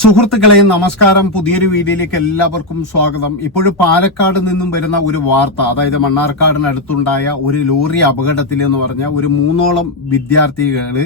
സുഹൃത്തുക്കളെ നമസ്കാരം. പുതിയൊരു വീഡിയോയിലേക്ക് എല്ലാവർക്കും സ്വാഗതം. ഇപ്പോഴും പാലക്കാട് നിന്നും വരുന്ന ഒരു വാർത്ത അതായത് മണ്ണാർക്കാടിനടുത്തുണ്ടായ ഒരു ലോറി അപകടത്തിൽ എന്ന് പറഞ്ഞ ഒരു മൂന്നോളം വിദ്യാർത്ഥികൾ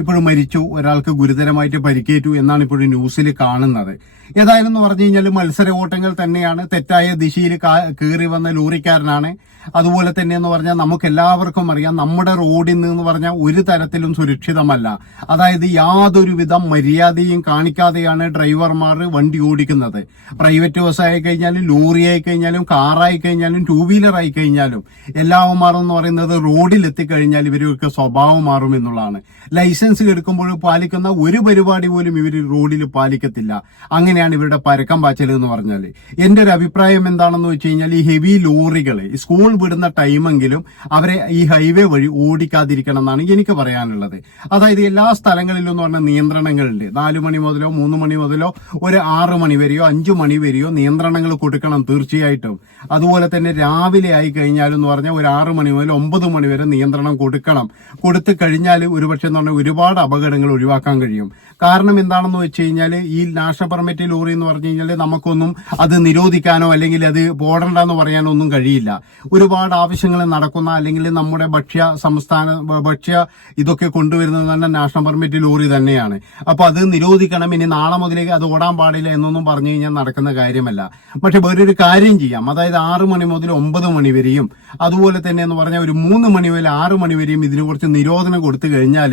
ഇപ്പോഴും മരിച്ചു. ഒരാൾക്ക് ഗുരുതരമായിട്ട് പരിക്കേറ്റു എന്നാണ് ഇപ്പോഴും ന്യൂസിൽ കാണുന്നത്. ഏതായാലും എന്ന് പറഞ്ഞു കഴിഞ്ഞാൽ മത്സര ഓട്ടങ്ങൾ തന്നെയാണ്. തെറ്റായ ദിശയിൽ കയറി വന്ന ലോറിക്കാരനാണ്. അതുപോലെ തന്നെ എന്ന് പറഞ്ഞാൽ നമുക്ക് എല്ലാവർക്കും അറിയാം നമ്മുടെ റോഡിൽ നിന്ന് പറഞ്ഞാൽ ഒരു തരത്തിലും സുരക്ഷിതമല്ല. അതായത് യാതൊരുവിധ മര്യാദയും കാണിക്കാതെയാണ് ഡ്രൈവർമാർ വണ്ടി ഓടിക്കുന്നത്. പ്രൈവറ്റ് ബസ് ആയി കഴിഞ്ഞാലും ലോറി ആയി കഴിഞ്ഞാലും കാറായി കഴിഞ്ഞാലും ടൂ വീലർ ആയി കഴിഞ്ഞാലും എല്ലാവന്മാർ എന്ന് പറയുന്നത് റോഡിൽ എത്തിക്കഴിഞ്ഞാൽ ഇവർക്ക് സ്വഭാവം മാറും എന്നുള്ളതാണ്. ലൈസൻസ് എടുക്കുമ്പോൾ പാലിക്കുന്ന ഒരു പരിപാടി പോലും ഇവർ റോഡിൽ പാലിക്കത്തില്ല. അങ്ങനെയാണ് ഇവരുടെ പരക്കം പാച്ചൽ എന്ന് പറഞ്ഞാൽ എന്റെ ഒരു അഭിപ്രായം എന്താണെന്ന് വെച്ച് കഴിഞ്ഞാൽ ഈ ഹെവി ലോറികൾ സ്കൂൾ വിടുന്ന ടൈമെങ്കിലും അവരെ ഈ ഹൈവേ വഴി ഓടിക്കാതിരിക്കണം എന്നാണ് എനിക്ക് പറയാനുള്ളത്. അതായത് എല്ലാ സ്ഥലങ്ങളിലും എന്ന് പറഞ്ഞാൽ നിയന്ത്രണങ്ങളുണ്ട്. നാല് മണി മുതലോ മൂന്ന് മണി മുതലോ ഒരു ആറ് മണി വരെയോ അഞ്ചു മണി വരെയോ നിയന്ത്രണങ്ങൾ കൊടുക്കണം തീർച്ചയായിട്ടും. അതുപോലെ തന്നെ രാവിലെ ആയി കഴിഞ്ഞാലും എന്ന് പറഞ്ഞാൽ ഒരു ആറ് മണി മുതൽ ഒമ്പത് മണി വരെ നിയന്ത്രണം കൊടുക്കണം. കൊടുത്തു കഴിഞ്ഞാൽ ഒരുപക്ഷെ എന്ന് പറഞ്ഞാൽ ഒരുപാട് അപകടങ്ങൾ ഒഴിവാക്കാൻ കഴിയും. കാരണം എന്താണെന്ന് വെച്ച് കഴിഞ്ഞാൽ ഈ നാഷണൽ പെർമിറ്റ് ലോറി എന്ന് പറഞ്ഞു കഴിഞ്ഞാൽ നമുക്കൊന്നും അത് നിരോധിക്കാനോ അല്ലെങ്കിൽ അത് പോടണ്ടെന്ന് പറയാനോ ഒന്നും കഴിയില്ല. ഒരുപാട് ആവശ്യങ്ങൾ നടക്കുന്ന അല്ലെങ്കിൽ നമ്മുടെ ഭക്ഷ്യ സംസ്ഥാന ഭക്ഷ്യ ഇതൊക്കെ കൊണ്ടുവരുന്നത് തന്നെ നാഷണൽ പെർമിറ്റ് ലോറി തന്നെയാണ്. അപ്പൊ അത് നിരോധിക്കണം ഇനി നാളെ മുതലേക്ക് അത് ഓടാൻ പാടില്ല എന്നൊന്നും പറഞ്ഞു കഴിഞ്ഞാൽ നടക്കുന്ന കാര്യമല്ല. പക്ഷെ വേറൊരു കാര്യം ചെയ്യാം. അതായത് ആറ് മണി മുതൽ ഒമ്പത് മണി വരെയും അതുപോലെ തന്നെ എന്ന് പറഞ്ഞാൽ ഒരു മൂന്ന് മണി മുതൽ ആറ് മണി വരെയും ഇതിന് കുറച്ച് നിരോധനം കൊടുത്തു കഴിഞ്ഞാൽ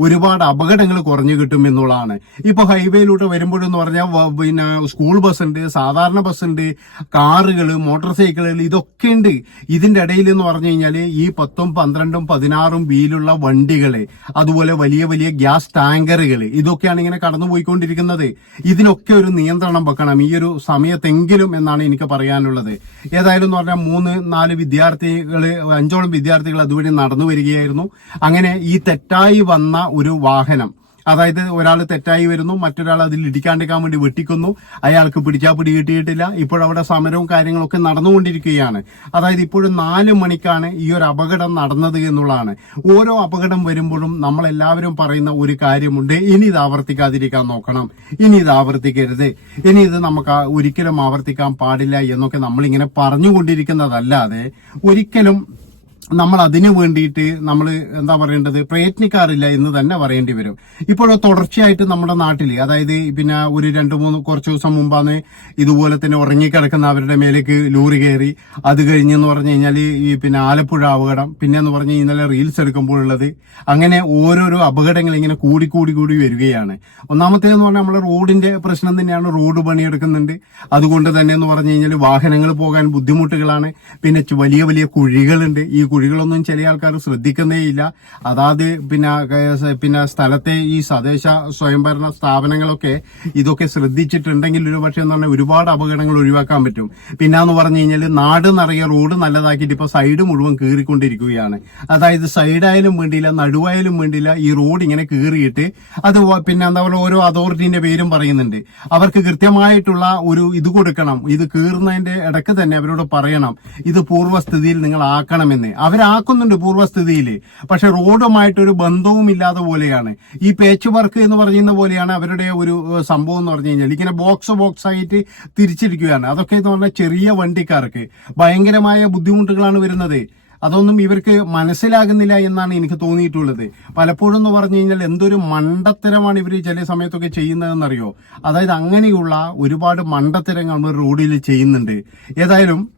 ഒരുപാട് അപകടങ്ങൾ കുറഞ്ഞു കിട്ടും എന്നുള്ളതാണ്. ഇപ്പൊ ഹൈവേയിലൂടെ വരുമ്പോഴെന്ന് പറഞ്ഞാൽ പിന്നെ സ്കൂൾ ബസ് ഉണ്ട് സാധാരണ ബസ് ഉണ്ട് കാറുകൾ മോട്ടോർ സൈക്കിളുകൾ ഇതൊക്കെ ഉണ്ട്. ഇതിന്റെ ഇടയിൽ എന്ന് പറഞ്ഞു കഴിഞ്ഞാൽ ഈ പത്തും പന്ത്രണ്ടും പതിനാറും വീലുള്ള വണ്ടികൾ അതുപോലെ വലിയ വലിയ ഗ്യാസ് ടാങ്കറുകൾ ഇതൊക്കെയാണ് ഇങ്ങനെ കടന്നുപോയിക്കൊണ്ടിരിക്കുന്നത്. ഇതിനൊക്കെ ഒരു നിയന്ത്രണം വെക്കണം. ഈ ഒരു സമയത്തെങ്കിലും എന്നാണ് എനിക്ക് പറയാനുള്ളത്. ഏതായാലും എന്ന് പറഞ്ഞാൽ മൂന്ന് നാല് വിദ്യാർത്ഥികൾ അഞ്ചോളം വിദ്യാർത്ഥികൾ അതുവഴി നടന്നു വരികയായിരുന്നു. അങ്ങനെ ഈ തെറ്റായി വന്ന ഒരു വാഹനം. അതായത് ഒരാൾ തെറ്റായി വരുന്നു മറ്റൊരാൾ അതിൽ ഇടിക്കാണ്ടിരിക്കാൻ വേണ്ടി വെട്ടിക്കുന്നു. അയാൾക്ക് പിടിച്ചാൽ പിടി കിട്ടിയിട്ടില്ല. ഇപ്പോഴവിടെ സമരവും കാര്യങ്ങളൊക്കെ നടന്നുകൊണ്ടിരിക്കുകയാണ്. അതായത് ഇപ്പോഴും നാല് മണിക്കാണ് ഈ ഒരു അപകടം നടന്നത് എന്നുള്ളതാണ്. ഓരോ അപകടം വരുമ്പോഴും നമ്മൾ എല്ലാവരും പറയുന്ന ഒരു കാര്യമുണ്ട്. ഇനി ഇത് ആവർത്തിക്കാതിരിക്കാൻ നോക്കണം. ഇനി ഇത് ആവർത്തിക്കരുത്. ഇനി ഇത് നമുക്ക് ഒരിക്കലും ആവർത്തിക്കാൻ പാടില്ല എന്നൊക്കെ നമ്മളിങ്ങനെ പറഞ്ഞുകൊണ്ടിരിക്കുന്നതല്ലാതെ ഒരിക്കലും നമ്മൾ അതിനു വേണ്ടിയിട്ട് നമ്മൾ എന്താ പറയേണ്ടത്? പ്രയത്നിക്കാറില്ല എന്ന് തന്നെ പറയേണ്ടി വരും. ഇപ്പോൾ തുടർച്ചയായിട്ട് നമ്മുടെ നാട്ടിൽ അതായത് പിന്നെ ഒരു രണ്ട് മൂന്ന് കുറച്ച് ദിവസം മുമ്പാണ് ഇതുപോലെ തന്നെ ഉറങ്ങിക്കിടക്കുന്ന അവരുടെ മേലേക്ക് ലോറി കയറി. അത് കഴിഞ്ഞെന്ന് പറഞ്ഞു കഴിഞ്ഞാൽ ഈ പിന്നെ ആലപ്പുഴ അപകടം പിന്നെ എന്ന് പറഞ്ഞു ഇന്നലെ റീൽസ് എടുക്കുമ്പോഴുള്ളത് അങ്ങനെ ഓരോരോ അപകടങ്ങൾ ഇങ്ങനെ കൂടി കൂടി കൂടി വരികയാണ്. ഒന്നാമത്തേന്ന് പറഞ്ഞാൽ നമ്മുടെ റോഡിന്റെ പ്രശ്നം തന്നെയാണ് റോഡ് പണിയെടുക്കുന്നുണ്ട്. അതുകൊണ്ട് തന്നെ എന്ന് പറഞ്ഞു കഴിഞ്ഞാൽ വാഹനങ്ങൾ പോകാൻ ബുദ്ധിമുട്ടുകളാണ്. പിന്നെ വലിയ വലിയ കുഴികളുണ്ട്. ഈ കുഴികളൊന്നും ചില ആൾക്കാർ ശ്രദ്ധിക്കുന്നേ ഇല്ല. അതാത് പിന്നെ പിന്നെ സ്ഥലത്തെ ഈ തദ്ദേശ സ്വയംഭരണ സ്ഥാപനങ്ങളൊക്കെ ഇതൊക്കെ ശ്രദ്ധിച്ചിട്ടുണ്ടെങ്കിൽ ഒരു പക്ഷേ എന്ന് പറഞ്ഞാൽ ഒരുപാട് അപകടങ്ങൾ ഒഴിവാക്കാൻ പറ്റും. പിന്നെ എന്ന് പറഞ്ഞു കഴിഞ്ഞാൽ നാട് നിറയെ റോഡ് നല്ലതാക്കിയിട്ട് ഇപ്പൊ സൈഡ് മുഴുവൻ കീറിക്കൊണ്ടിരിക്കുകയാണ്. അതായത് സൈഡായാലും വേണ്ടിയില്ല നടുവായാലും വേണ്ടിയില്ല ഈ റോഡ് ഇങ്ങനെ കീറിയിട്ട് അത് പിന്നെ എന്താ പറയുക ഓരോ അതോറിറ്റിന്റെ പേരും പറയുന്നുണ്ട്. അവർക്ക് കൃത്യമായിട്ടുള്ള ഒരു ഇത് കൊടുക്കണം. ഇത് കീറുന്നതിന്റെ ഇടയ്ക്ക് തന്നെ അവരോട് പറയണം. ഇത് പൂർവസ്ഥിതിയിൽ നിങ്ങൾ ആക്കണമെന്ന്. അവരാക്കുന്നുണ്ട് പൂർവസ്ഥിതിയിൽ പക്ഷെ റോഡുമായിട്ടൊരു ബന്ധവും ഇല്ലാതെ പോലെയാണ്. ഈ പേച്ച് വർക്ക് എന്ന് പറയുന്ന പോലെയാണ് അവരുടെ ഒരു സംഭവം എന്ന് പറഞ്ഞു കഴിഞ്ഞാൽ ഇങ്ങനെ ബോക്സ് ബോക്സ് ആയിട്ട് തിരിച്ചിരിക്കുകയാണ്. അതൊക്കെ എന്ന് പറഞ്ഞാൽ ചെറിയ വണ്ടിക്കാർക്ക്. ഭയങ്കരമായ ബുദ്ധിമുട്ടുകളാണ് വരുന്നത്. അതൊന്നും ഇവർക്ക് മനസ്സിലാകുന്നില്ല എന്നാണ് എനിക്ക് തോന്നിയിട്ടുള്ളത്. പലപ്പോഴും എന്ന് പറഞ്ഞു കഴിഞ്ഞാൽ എന്തൊരു മണ്ടത്തരമാണ് ഇവർ ചില സമയത്തൊക്കെ ചെയ്യുന്നതെന്നറിയോ? അതായത് അങ്ങനെയുള്ള ഒരുപാട് മണ്ടത്തരങ്ങൾ റോഡിൽ ചെയ്യുന്നുണ്ട്. ഏതായാലും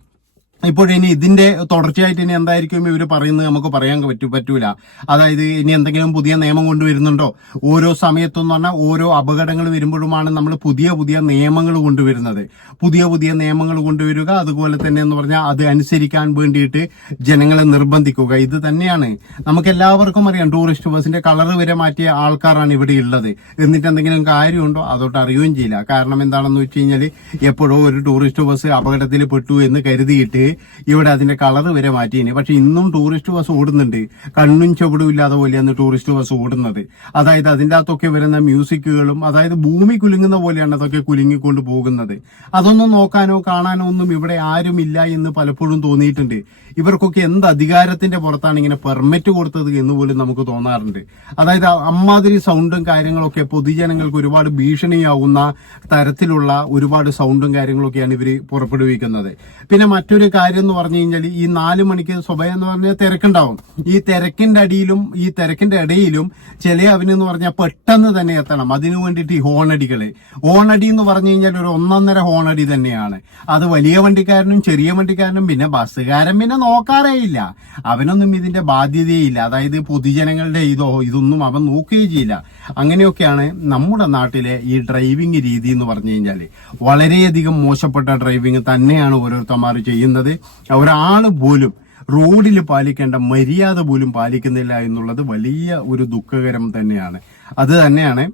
ഇപ്പോഴിനി ഇതിന്റെ തുടർച്ചയായിട്ട് ഇനി എന്തായിരിക്കും ഇവർ പറയുന്നത് നമുക്ക് പറയാൻ പറ്റൂ പറ്റൂല. അതായത് ഇനി എന്തെങ്കിലും പുതിയ നിയമം കൊണ്ടുവരുന്നുണ്ടോ? ഓരോ സമയത്തും എന്ന് പറഞ്ഞാൽ ഓരോ അപകടങ്ങൾ വരുമ്പോഴുമാണ് നമ്മൾ പുതിയ പുതിയ നിയമങ്ങൾ കൊണ്ടുവരുന്നത്. പുതിയ പുതിയ നിയമങ്ങൾ കൊണ്ടുവരിക അതുപോലെ തന്നെ എന്ന് പറഞ്ഞാൽ അത് അനുസരിക്കാൻ വേണ്ടിയിട്ട് ജനങ്ങളെ നിർബന്ധിക്കുക. ഇത് തന്നെയാണ്. നമുക്ക് എല്ലാവർക്കും അറിയാം ടൂറിസ്റ്റ് ബസ്സിന്റെ കളർ വരെ മാറ്റിയ ആൾക്കാരാണ് ഇവിടെ ഉള്ളത്. എന്നിട്ട് എന്തെങ്കിലും കാര്യമുണ്ടോ? അതോട്ട് അറിയുകയും ചെയ്യില്ല. കാരണം എന്താണെന്ന് വെച്ച് കഴിഞ്ഞാൽ എപ്പോഴോ ഒരു ടൂറിസ്റ്റ് ബസ് അപകടത്തിൽ പെട്ടു എന്ന് കരുതിയിട്ട് ഇവിടെ അതിന്റെ കളർ വരെ മാറ്റിയിന്. പക്ഷെ ഇന്നും ടൂറിസ്റ്റ് ബസ് ഓടുന്നുണ്ട്. കണ്ണും ചുവടും ഇല്ലാതെ പോലെയാണ് ടൂറിസ്റ്റ് ബസ് ഓടുന്നത്. അതായത് അതിന്റെ അകത്തൊക്കെ വരുന്ന മ്യൂസിക്കുകളും അതായത് ഭൂമി കുലുങ്ങുന്ന പോലെയാണ് അതൊക്കെ കുലുങ്ങിക്കൊണ്ട് പോകുന്നത്. അതൊന്നും നോക്കാനോ കാണാനോ ഒന്നും ഇവിടെ ആരുമില്ല എന്ന് പലപ്പോഴും തോന്നിയിട്ടുണ്ട്. ഇവർക്കൊക്കെ എന്ത് അധികാരത്തിന്റെ പുറത്താണ് ഇങ്ങനെ പെർമിറ്റ് കൊടുത്തത് എന്ന് പോലും നമുക്ക് തോന്നാറുണ്ട്. അതായത് അമ്മാതിരി സൗണ്ടും കാര്യങ്ങളൊക്കെ പൊതുജനങ്ങൾക്ക് ഒരുപാട് ഭീഷണിയാവുന്ന തരത്തിലുള്ള ഒരുപാട് സൗണ്ടും കാര്യങ്ങളൊക്കെയാണ് ഇവർ പുറപ്പെടുവിക്കുന്നത്. പിന്നെ മറ്റൊരു കാര്യം എന്ന് പറഞ്ഞു കഴിഞ്ഞാൽ ഈ നാല് മണിക്ക് സ്വഭയം എന്ന് പറഞ്ഞാൽ തിരക്കുണ്ടാവും. ഈ തിരക്കിന്റെ അടിയിലും ഈ തിരക്കിന്റെ ഇടയിലും ചില അവനെന്ന് പറഞ്ഞാൽ പെട്ടെന്ന് തന്നെ എത്തണം. അതിനു വേണ്ടിയിട്ട് ഈ ഹോണടികൾ. ഹോണടി എന്ന് പറഞ്ഞു കഴിഞ്ഞാൽ ഒരു ഒന്നൊന്നര ഹോണടി തന്നെയാണ്. അത് വലിയ വണ്ടിക്കാരനും ചെറിയ വണ്ടിക്കാരനും പിന്നെ ബസ്സുകാരൻ പിന്നെ നോക്കാറേ ഇല്ല. അവനൊന്നും ഇതിന്റെ ബാധ്യതയില്ല അതായത് പൊതുജനങ്ങളുടെ ഇതോ ഇതൊന്നും അവൻ നോക്കുകയും ചെയ്യില്ല. അങ്ങനെയൊക്കെയാണ് നമ്മുടെ നാട്ടിലെ ഈ ഡ്രൈവിംഗ് രീതി എന്ന് പറഞ്ഞു കഴിഞ്ഞാൽ വളരെയധികം മോശപ്പെട്ട ഡ്രൈവിംഗ് തന്നെയാണ് ഓരോരുത്തന്മാർ ചെയ്യുന്നത് ഒരാൾ പോലും റോഡിൽ പാലിക്കേണ്ട മര്യാദ പോലും പാലിക്കുന്നില്ല എന്നുള്ളത് വലിയ ഒരു ദുഃഖകരം തന്നെയാണ്. അത് തന്നെയാണ്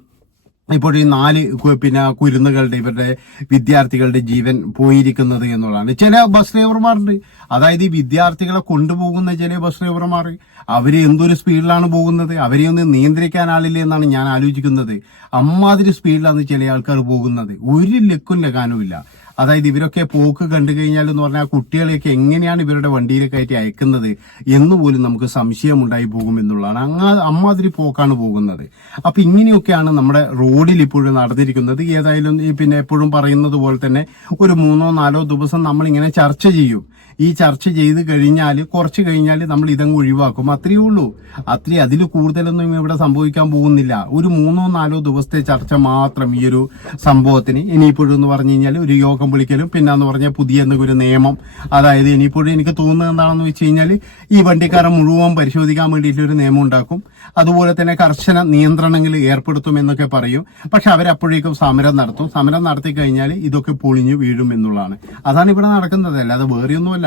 ഇപ്പോൾ ഈ നാല് പിന്നെ കുരുന്നുകളുടെ ഇവരുടെ വിദ്യാർത്ഥികളുടെ ജീവൻ പോയിരിക്കുന്നത് എന്നുള്ളതാണ്. ചില ബസ് ഡ്രൈവർമാരുണ്ട്. അതായത് ഈ വിദ്യാർത്ഥികളെ കൊണ്ടുപോകുന്ന ചില ബസ് ഡ്രൈവർമാർ അവർ എന്തൊരു സ്പീഡിലാണ് പോകുന്നത്? അവരെ ഒന്ന് നിയന്ത്രിക്കാൻ ആളില്ല എന്നാണ് ഞാൻ ആലോചിക്കുന്നത്. അമ്മാതിരി സ്പീഡിലാണ് ചില ആൾക്കാർ പോകുന്നത്. ഒരു ലക്കും ലഗാനും അതായത് ഇവരൊക്കെ പോക്ക് കണ്ടു കഴിഞ്ഞാൽ എന്ന് പറഞ്ഞാൽ കുട്ടികളെയൊക്കെ എങ്ങനെയാണ് ഇവരുടെ വണ്ടിയിൽ കയറ്റി അയക്കുന്നത് എന്ന് പോലും നമുക്ക് സംശയം ഉണ്ടായി പോകും എന്നുള്ളതാണ്. അങ്ങാ അമ്മാതിരി പോക്കാണ് പോകുന്നത്. അപ്പൊ ഇങ്ങനെയൊക്കെയാണ് നമ്മുടെ റോഡിൽ ഇപ്പോഴും നടന്നിരിക്കുന്നത്. ഏതായാലും പിന്നെ എപ്പോഴും പറയുന്നത് പോലെ തന്നെ ഒരു മൂന്നോ നാലോ ദിവസം നമ്മൾ ഇങ്ങനെ ചർച്ച ചെയ്യും. ഈ ചർച്ച ചെയ്ത് കഴിഞ്ഞാൽ കുറച്ച് കഴിഞ്ഞാൽ നമ്മൾ ഇതങ്ങ് ഒഴിവാക്കും. അത്രയേ ഉള്ളൂ. അത്രയും അതിൽ കൂടുതലൊന്നും ഇവിടെ സംഭവിക്കാൻ പോകുന്നില്ല. ഒരു മൂന്നോ നാലോ ദിവസത്തെ ചർച്ച മാത്രം ഈ ഒരു സംഭവത്തിന്. ഇനിയിപ്പോഴെന്ന് പറഞ്ഞു കഴിഞ്ഞാൽ ഒരു യോഗം വിളിക്കലും പിന്നെ എന്ന് പറഞ്ഞാൽ പുതിയ എന്തെങ്കിലും ഒരു നിയമം. അതായത് ഇനിയിപ്പോഴും എനിക്ക് തോന്നുന്നത് എന്താണെന്ന് വെച്ച് കഴിഞ്ഞാൽ ഈ വണ്ടിക്കാരെ മുഴുവൻ പരിശോധിക്കാൻ വേണ്ടിയിട്ട് ഒരു നിയമം ഉണ്ടാക്കും. അതുപോലെ തന്നെ കർശന നിയന്ത്രണങ്ങൾ ഏർപ്പെടുത്തും എന്നൊക്കെ പറയും. പക്ഷെ അവരപ്പോഴേക്കും സമരം നടത്തും. സമരം നടത്തി കഴിഞ്ഞാൽ ഇതൊക്കെ പൊളിഞ്ഞു വീഴും എന്നുള്ളതാണ്. അതാണ് ഇവിടെ നടക്കുന്നത്. അല്ലാതെ വേറെയൊന്നുമല്ല.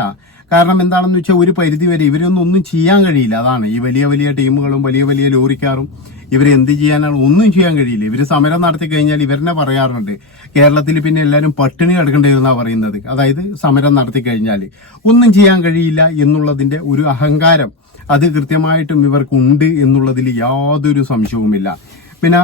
കാരണം എന്താണെന്ന് വെച്ചാൽ ഒരു പരിധി വരെ ഇവരൊന്നും ഒന്നും ചെയ്യാൻ കഴിയില്ല. അതാണ്. ഈ വലിയ വലിയ ടീമുകളും വലിയ വലിയ ലോറിക്കാറും ഇവരെ എന്ത് ചെയ്യാനാണ് ഒന്നും ചെയ്യാൻ കഴിയില്ല. ഇവർ സമരം നടത്തി കഴിഞ്ഞാൽ ഇവരെന്നെ പറയാറുണ്ട്. കേരളത്തിൽ പിന്നെ എല്ലാവരും പട്ടിണി കിടക്കേണ്ടിരുന്നാ പറയുന്നത്. അതായത് സമരം നടത്തി കഴിഞ്ഞാൽ ഒന്നും ചെയ്യാൻ കഴിയില്ല എന്നുള്ളതിന്റെ ഒരു അഹങ്കാരം അത് കൃത്യമായിട്ടും ഇവർക്കുണ്ട് എന്നുള്ളതിൽ യാതൊരു സംശയവുമില്ല. പിന്നെ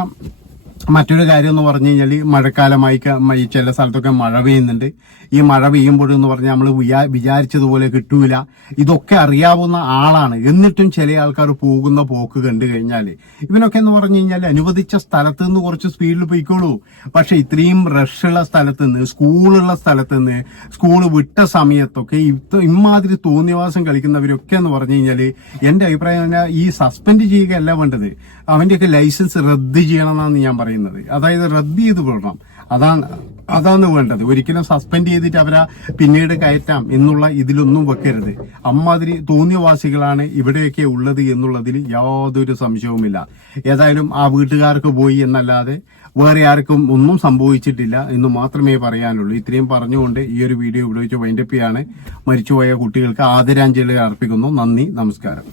മറ്റൊരു കാര്യം എന്ന് പറഞ്ഞു കഴിഞ്ഞാൽ മഴക്കാലമായി ഈ ചില സ്ഥലത്തൊക്കെ മഴ പെയ്യുന്നുണ്ട്. ഈ മഴ പെയ്യുമ്പോഴെന്ന് പറഞ്ഞാൽ നമ്മൾ വിചാരിച്ചതുപോലെ കിട്ടൂല. ഇതൊക്കെ അറിയാവുന്ന ആളാണ്. എന്നിട്ടും ചില ആൾക്കാർ പോകുന്ന പോക്ക് കണ്ടു കഴിഞ്ഞാൽ ഇവനൊക്കെ എന്ന് പറഞ്ഞു കഴിഞ്ഞാൽ അനുവദിച്ച സ്ഥലത്ത് നിന്ന് കുറച്ച് സ്പീഡിൽ പോയിക്കോളൂ. പക്ഷെ ഇത്രയും റഷുള്ള സ്ഥലത്ത് നിന്ന് സ്കൂളുള്ള സ്ഥലത്ത് നിന്ന് സ്കൂൾ വിട്ട സമയത്തൊക്കെ ഇമാതിരി തോന്നിവാസം കളിക്കുന്നവരൊക്കെ എന്ന് പറഞ്ഞു കഴിഞ്ഞാൽ എന്റെ അഭിപ്രായം ഈ സസ്പെൻഡ് ചെയ്യുകയല്ല വേണ്ടത്. അവന്റെയൊക്കെ ലൈസൻസ് റദ്ദ് ചെയ്യണമെന്നാണ് ഞാൻ പറയുന്നത്. അതായത് റദ്ദ് ചെയ്ത് വിടണം അതാണ് അതാണ് വേണ്ടത്. ഒരിക്കലും സസ്പെൻഡ് ചെയ്തിട്ട് അവരെ പിന്നീട് കയറ്റാം എന്നുള്ള ഇതിലൊന്നും വെക്കരുത്. അമ്മാതിരി തോന്നിയവാസികളാണ് ഇവിടെയൊക്കെ ഉള്ളത് എന്നുള്ളതിൽ യാതൊരു സംശയവുമില്ല. ഏതായാലും ആ വീട്ടുകാർക്ക് പോയി എന്നല്ലാതെ വേറെ ആർക്കും ഒന്നും സംഭവിച്ചിട്ടില്ല എന്ന് മാത്രമേ പറയാനുള്ളൂ. ഇത്രയും പറഞ്ഞുകൊണ്ട് ഈ ഒരു വീഡിയോ ഇവിടെ വെച്ച് വൈൻഡപ്പിയാണ് മരിച്ചുപോയ കുട്ടികൾക്ക് ആദരാഞ്ജലികൾ അർപ്പിക്കുന്നു. നന്ദി നമസ്കാരം.